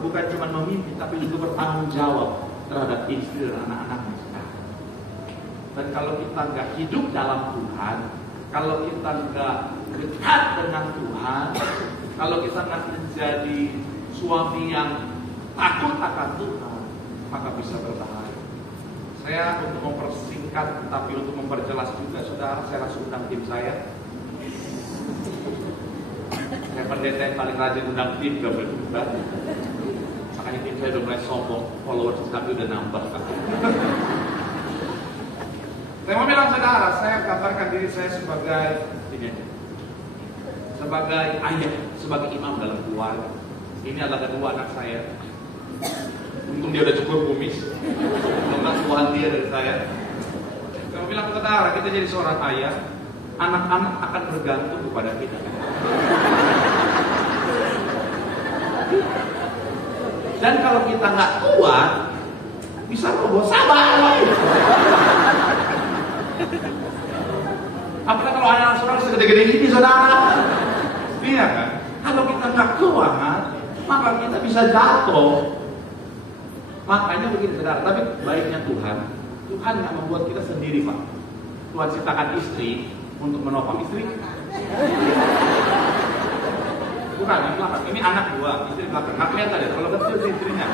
Bukan cuma memimpin, tapi juga bertanggung jawab terhadap istri dan anak-anaknya sekarang. Dan kalau kita nggak hidup dalam Tuhan, kalau kita nggak dekat dengan Tuhan, kalau kita nggak menjadi suami yang takut akan Tuhan, maka bisa berbahaya. Saya untuk mempersingkat, tapi untuk memperjelas juga, saudara, saya langsung undang tim saya. Saya pendeta yang paling rajin undang tim, gak boleh bukan. Makanya tim saya udah mulai sombong, followers kami udah nambah. Saya mau bilang saudara, saya gambarkan diri saya sebagai ini aja, sebagai ayah, sebagai imam dalam keluarga. Ini adalah kedua anak saya. Untung dia udah cukur kumis, enggak Tuhan dia dari saya. Saya mau bilang saudara, kita jadi seorang ayah, anak-anak akan bergantung kepada kita. Dan kalau kita nggak kuat, bisa roboh sabar. Apalagi kalau anak saudara segede-gede ini, saudara. Iya kan? Kalau kita nggak kuat, maka kita bisa jatuh. Makanya begini saudara, tapi baiknya Tuhan nggak membuat kita sendiri, Pak. Tuhan ciptakan istri untuk menopang istri. Bukan, di belakang. Ini anak gua, istri di belakang. Nggak kelihatan ya, kalau kecil sih istrinya.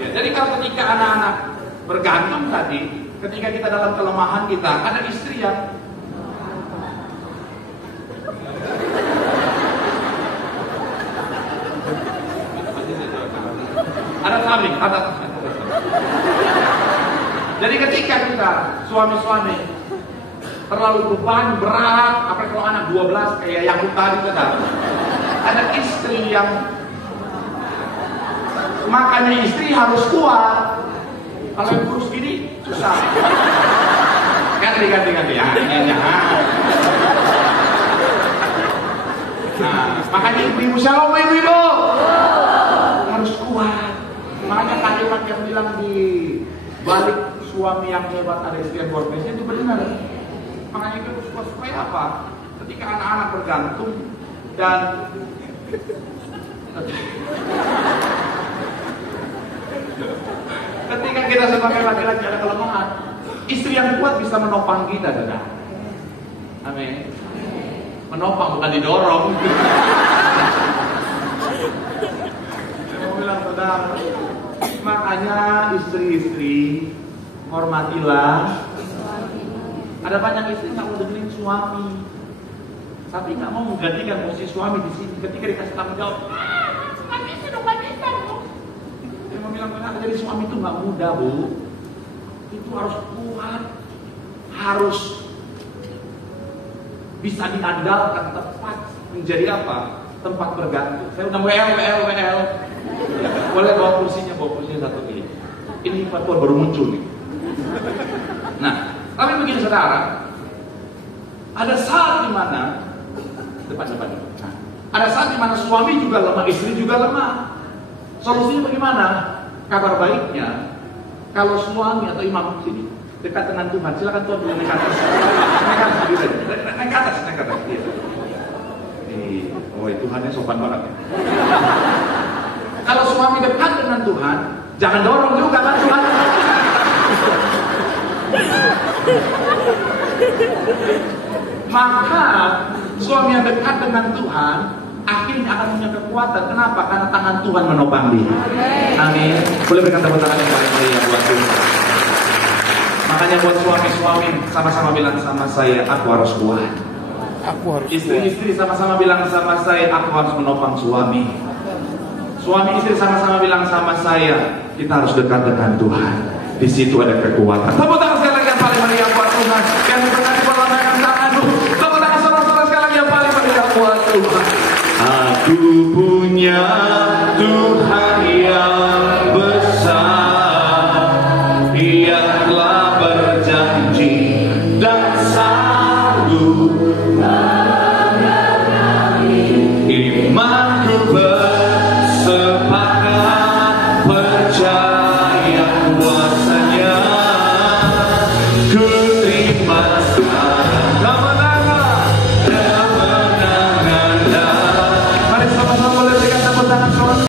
Ya, jadi kalau ketika anak-anak bergantung tadi, ketika kita dalam kelemahan kita, ada istri yang ada samping, ada. Jadi ketika kita suami-suami terlalu beban berat, apalagi kalau anak 12 kayak yang tadi saudara, ada istri yang makanya istri harus kuat. Kalau yang kurus gini susah. Ganti ya. Nah, makanya ibu-ibu shalom, ibu-ibu harus kuat. Makanya kalimat yang bilang di balik suami yang hebat ada istri yang luar biasa itu benar. Makanya kita harus supaya apa? Ketika anak-anak bergantung dan ketika kita sebagai laki-laki ada kelemahan, istri yang kuat bisa menopang kita, saudara. Amin. Menopang bukan didorong. Saya mau bilang saudara, makanya istri-istri hormatilah. Ada banyak istri nggak mau dengerin suami, tapi nggak mau menggantikan posisi suami di sini. Ketika dikasih tanggung jawab, nggak bisa dong, nggak bisa dong. Saya mau bilang benar, jadi suami itu nggak mudah, Bu. Itu harus kuat, harus bisa diandalkan, tepat menjadi apa? Tempat bergantung. Saya udah WL. Boleh bawa kursinya satu ini. Ini hikmat Tuhan baru muncul nih. Nah, tapi begini saudara, ada saat di mana depan. Nah, ada saat di mana suami juga lemah, istri juga lemah. Solusinya bagaimana? Kabar baiknya, kalau suami atau imam sini dekat dengan Tuhan, silakan Tuhan boleh naik atas. Naik atas. Oh, Tuhannya sopan banget ya. Kalau suami dekat dengan Tuhan, jangan dorong juga kan Tuhan. Maka suami yang dekat dengan Tuhan akhirnya akan punya kekuatan. Kenapa? Karena tangan Tuhan menopang dia. Amin. Boleh berikan tepuk tangan yang paling meriah buat Tuhan. Makanya buat suami-suami sama-sama bilang sama saya, aku harus kuat. Istri-istri sama-sama bilang sama saya, aku harus menopang suami. Suami istri sama-sama bilang sama saya, kita harus dekat dengan Tuhan. Di situ ada kekuatan. Tepuk tangan sekali lagi yang paling meriah buat Tuhan. Yang berkati perlambaikan tanganmu. Tepuk tangan saudara-saudara sekali lagi yang paling meriah buat Tuhan. Aku punya